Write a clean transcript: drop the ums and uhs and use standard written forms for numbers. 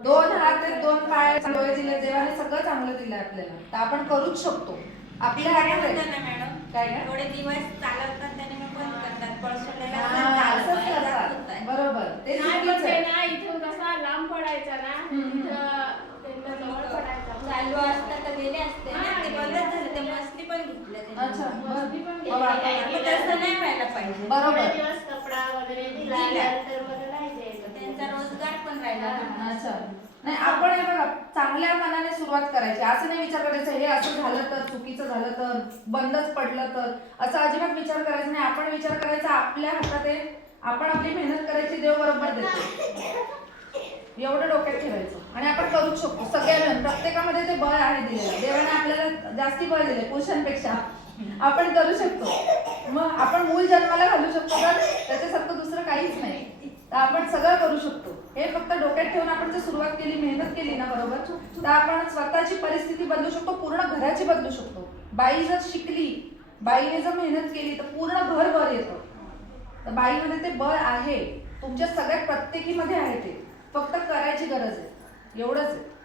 दोन हात आहेत, दोन पाय डोळे दिले, देवाने सगळं चांगलं दिलं आपल्याला, तर आपण करूच शकतो. आपल्या हातात आहे ना मॅडम, काय ना थोडे दिवस चालवतात त्याने मग बंद करतात, पळसोल्याला असंच करतात. बरोबर, ते नाही पण चुकीचं ते आहे. ना इथून कसा लांब पडायचा ना, त्यांना जवळ पडायचा. चालू असतात तर गेले असते ना, ते बंदच झालं, ते मस्ती पण घेतल्या त्यांनी. अच्छा, मस्ती पण मग आपण- मग तसं नाही व्हायला पाहिजे. बरोबर. थोडे दिवस कपडा वगैरे दिला दिला. तर मग नाही द्यायचं. त्यांचा रोजगार पण राहिला ना. अच्छा, नाही आपण हे बघा चांगल्या मनाने सुरुवात करायची, असं नाही विचार करायचं हे असं झालं तर, चुकीचं झालं तर, बंदच पडलं तर, असं अजिबात विचार करायचा नाही. आपण विचार करायचा आपल्या हातात आहे, आपण आपली मेहनत करायची, देव बरोबर देतो, एवढं डोक्यात ठेवायचं. आणि आपण करूच शकतो सगळ्या मिळून, प्रत्येकामध्ये ते बळ आहे दिलेलं, देवाने आपल्याला जास्ती बळ दिले पुरुषांपेक्षा, आपण करू शकतो. मग आपण मूल जन्माला घालू शकतो तर त्याच्यासारखं दुसरं काहीच नाही, तर आपण सगळं करू शकतो. हे फक्त डोक्यात ठेवून आपण जर सुरुवात केली, मेहनत केली ना बरोबर, तर आपण स्वतःची परिस्थिती बदलू शकतो, पूर्ण घराची बदलू शकतो. बाई जर शिकली, बाईने जर मेहनत केली तर पूर्ण घर वर येतं. तर बाईमध्ये ते बळ आहे, तुमच्या सगळ्या प्रत्येकीमध्ये आहे, ते फक्त करायची गरज आहे, एवढंच आहे.